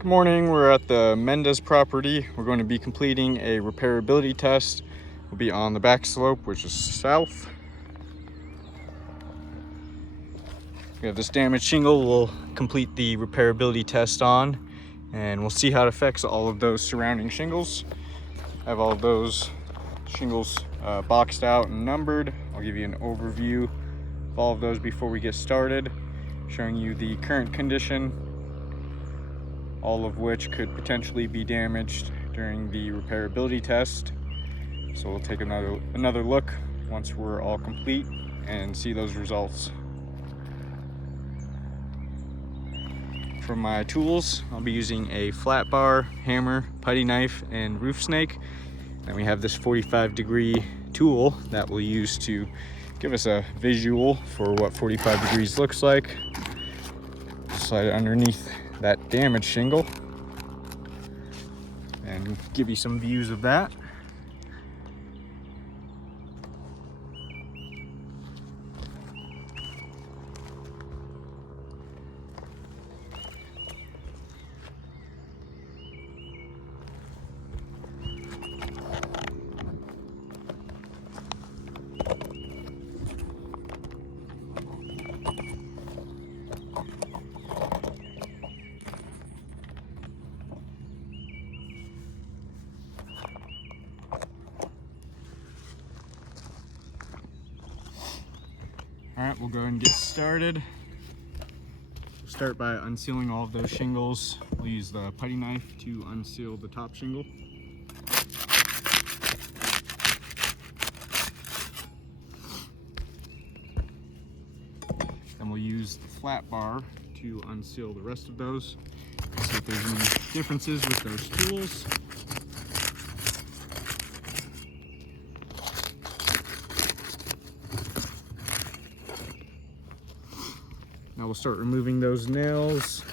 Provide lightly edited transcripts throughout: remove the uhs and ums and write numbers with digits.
Good morning, we're at the Mendez property. We're going to be completing a repairability test. We'll be on the back slope, which is south. We have this damaged shingle we'll complete the repairability test on, and we'll see how it affects all of those surrounding shingles. I have all of those shingles boxed out and numbered. I'll give you an overview of all of those before we get started, showing you the current condition, all of which could potentially be damaged during the repairability test. So we'll take another look once we're all complete and see those results. For my tools, I'll be using a flat bar, hammer, putty knife, and roof snake. And we have this 45-degree tool that we'll use to give us a visual for what 45 degrees looks like. Slide it underneath that damaged shingle and give you some views of that. All right, we'll go ahead and get started. We'll start by unsealing all of those shingles. We'll use the putty knife to unseal the top shingle. Then we'll use the flat bar to unseal the rest of those. See if there's any differences with those tools. Now we'll start removing those nails.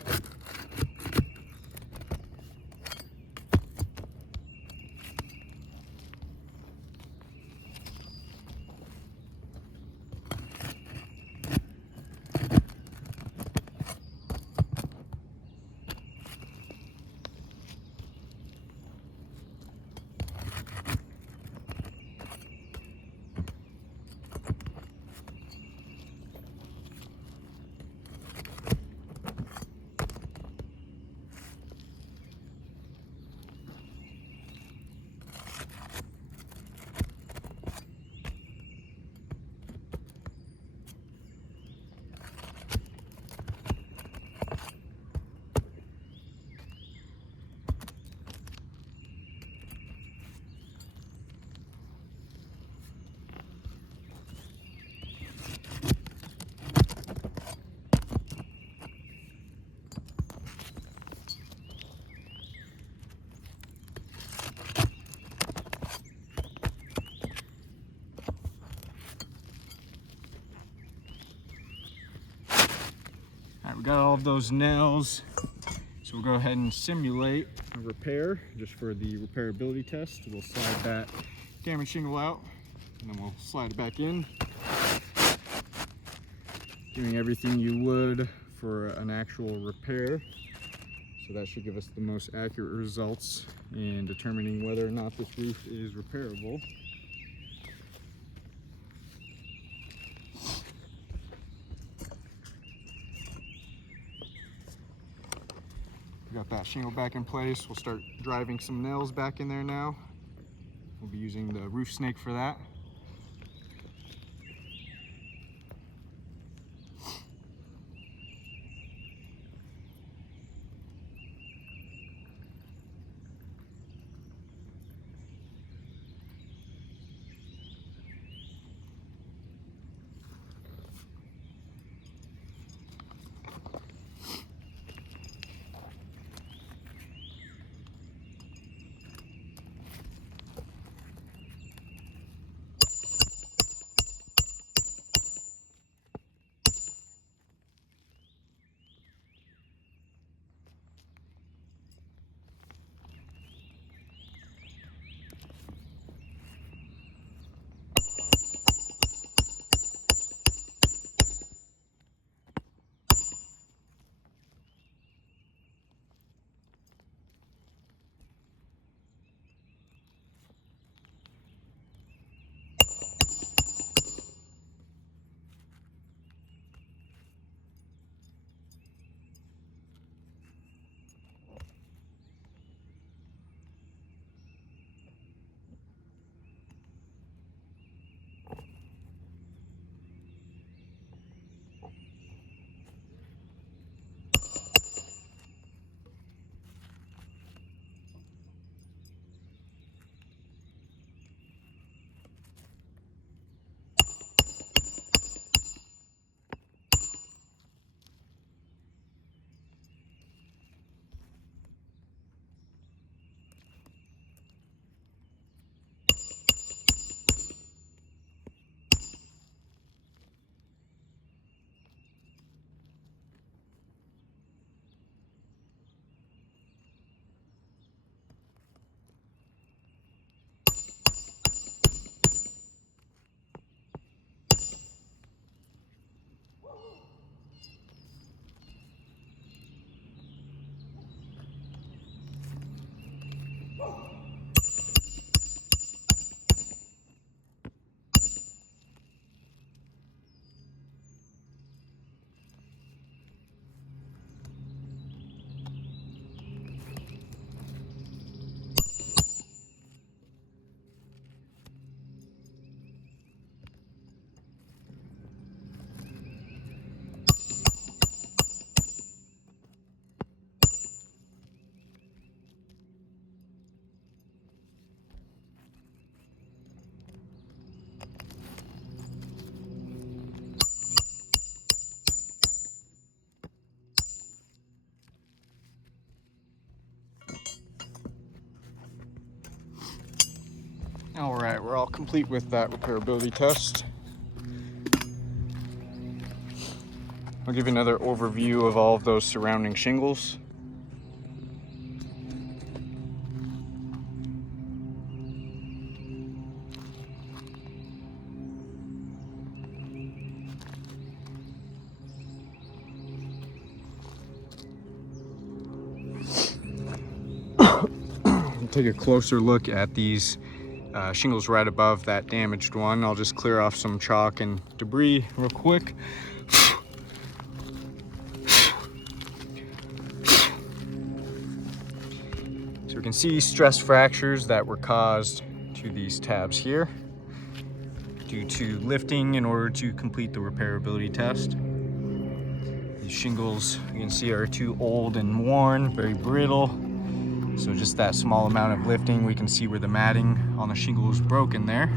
All right, we got all of those nails, so we'll go ahead and simulate a repair just for the repairability test. We'll slide that damaged shingle out, and then we'll slide it back in, doing everything you would for an actual repair. So that should give us the most accurate results in determining whether or not this roof is repairable. Got that shingle back in place. We'll start driving some nails back in there now. We'll be using the roof snake for that. All right, we're all complete with that repairability test. I'll give you another overview of all of those surrounding shingles. Take a closer look at these shingles right above that damaged one. I'll just clear off some chalk and debris real quick. So we can see stress fractures that were caused to these tabs here due to lifting in order to complete the repairability test. These shingles you can see are too old and worn, very brittle. So just that small amount of lifting, we can see where the matting on the shingle is broken there.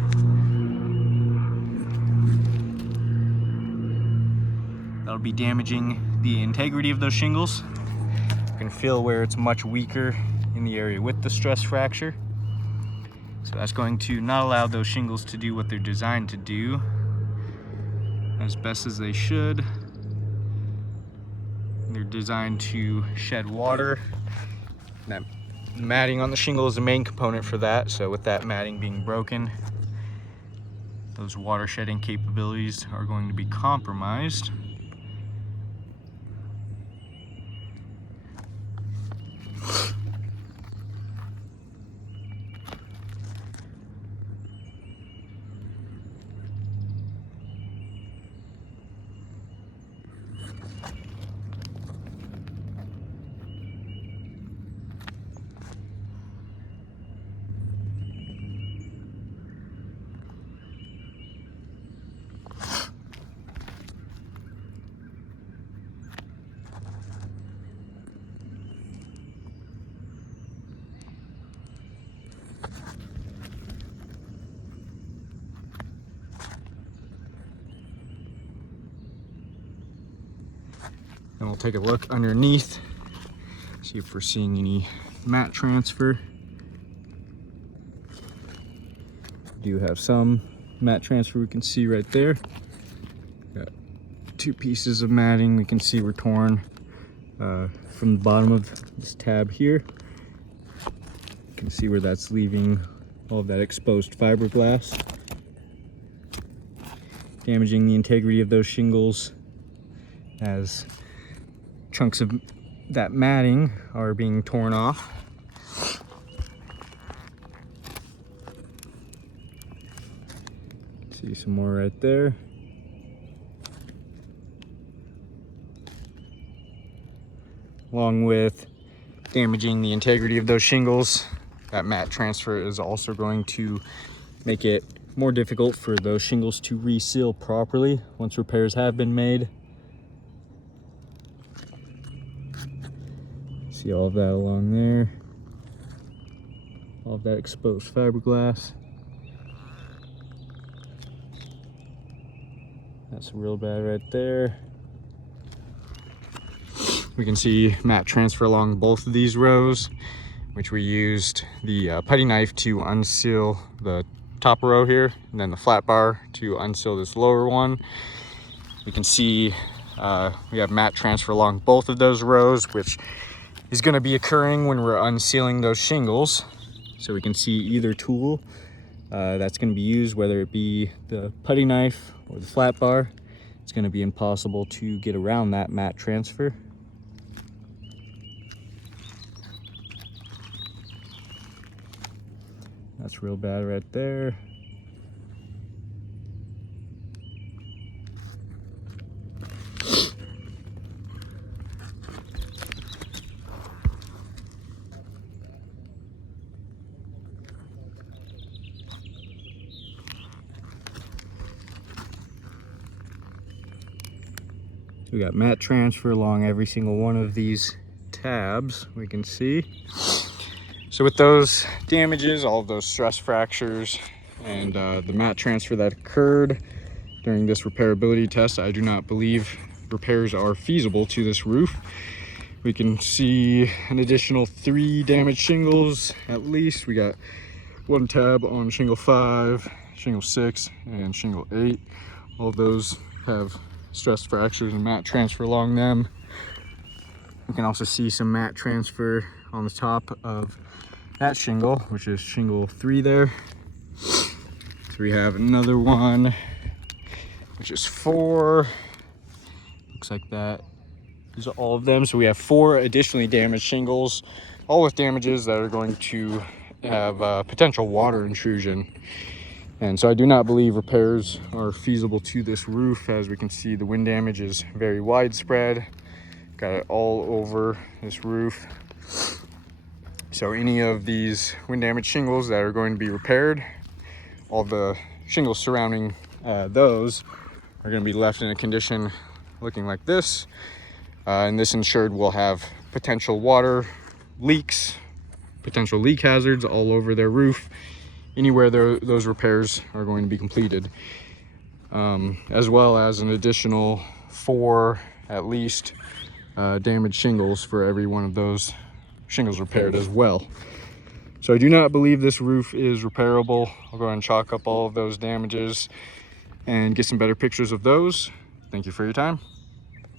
That'll be damaging the integrity of those shingles. You can feel where it's much weaker in the area with the stress fracture. So that's going to not allow those shingles to do what they're designed to do as best as they should. They're designed to shed water. That matting on the shingle is the main component for that. So with that matting being broken, those water shedding capabilities are going to be compromised. And we'll take a look underneath, see if we're seeing any mat transfer. We do have some mat transfer we can see right there. Got 2 pieces of matting we can see were torn from the bottom of this tab here. You can see where that's leaving all of that exposed fiberglass, damaging the integrity of those shingles as chunks of that matting are being torn off. See some more right there. Along with damaging the integrity of those shingles, that mat transfer is also going to make it more difficult for those shingles to reseal properly once repairs have been made. See all of that along there, all of that exposed fiberglass. That's real bad right there. We can see mat transfer along both of these rows, which we used the putty knife to unseal the top row here, and then the flat bar to unseal this lower one. You can see we have mat transfer along both of those rows, which is going to be occurring when we're unsealing those shingles. So we can see either tool that's going to be used, whether it be the putty knife or the flat bar. It's going to be impossible to get around that mat transfer. That's real bad right there. We got mat transfer along every single one of these tabs, we can see. So with those damages, all of those stress fractures, and the mat transfer that occurred during this repairability test, I do not believe repairs are feasible to this roof. We can see an additional 3 damaged shingles at least. We got one tab on shingle 5, shingle 6, and shingle 8. All of those have stress fractures and mat transfer along them. You can also see some mat transfer on the top of that shingle, which is shingle 3 there. So we have another one, which is 4. Looks like that. These are all of them. So we have 4 additionally damaged shingles, all with damages that are going to have potential water intrusion. And so I do not believe repairs are feasible to this roof. As we can see, the wind damage is very widespread. Got it all over this roof. So any of these wind damaged shingles that are going to be repaired, all the shingles surrounding those are going to be left in a condition looking like this. And this insured will have potential water leaks, potential leak hazards all over their roof, anywhere those repairs are going to be completed, as well as an additional 4 at least damaged shingles for every one of those shingles repaired as well. So I do not believe this roof is repairable. I'll go ahead and chalk up all of those damages and get some better pictures of those. Thank you for your time.